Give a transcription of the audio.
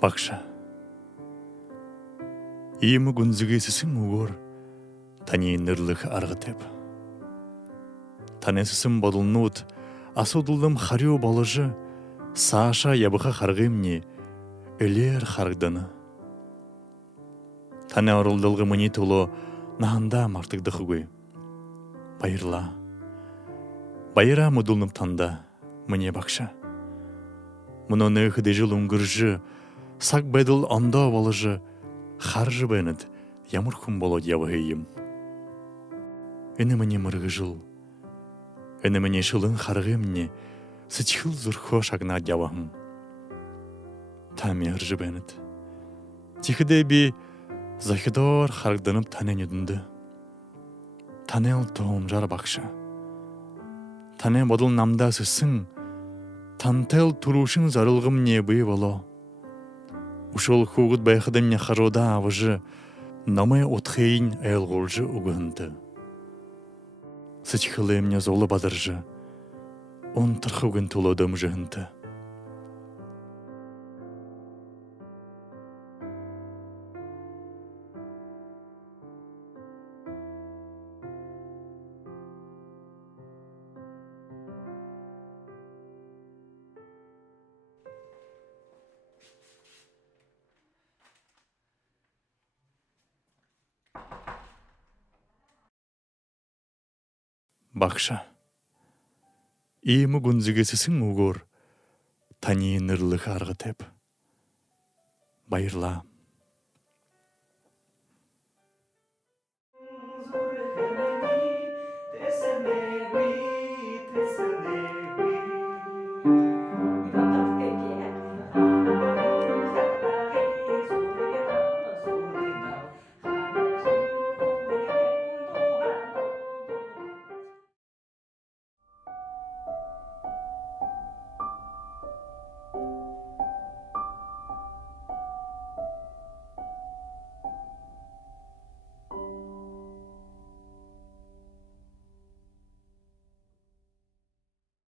Бақша. Иемі күнзігесісің ұғыр, тани нүрлік арғытып. Танесісім бодылнуыт, асудылдым харио балыжы, сааша ябыға харғымне, өлер харгданы. Тане орылдылғы мұни тұлы нағында мартықдықы көй. Байырла. Байыра мұдылнып танда, мұне бақша. Мұны өкіде жыл үңгіржі, сақ бәділ анда балыжы, харжы бәнід, ямыр күн болод явығыйым. Үні мұне мұрғы жыл. Үні мұне шылын харғымне, сычхыл зұрхо шагна явағым. Тами ыржы бәнід. Тихіде бі захидор харгданып танен үдінді. Танел тоғым жар бақша. Тане бодыл намда сысың, тантел турушың зарылғым не бұй боло. Ушол хуғыт байқыдым не қарода авыжы, намай отхейін әйілғолжы ұғынды. Сычхылы емне золы бадыржы, он тұрқығын тұлодым жығынды. Бақша. Иемі күнзігесісің ұғыр, тани нүрлік арғытып. Байырла.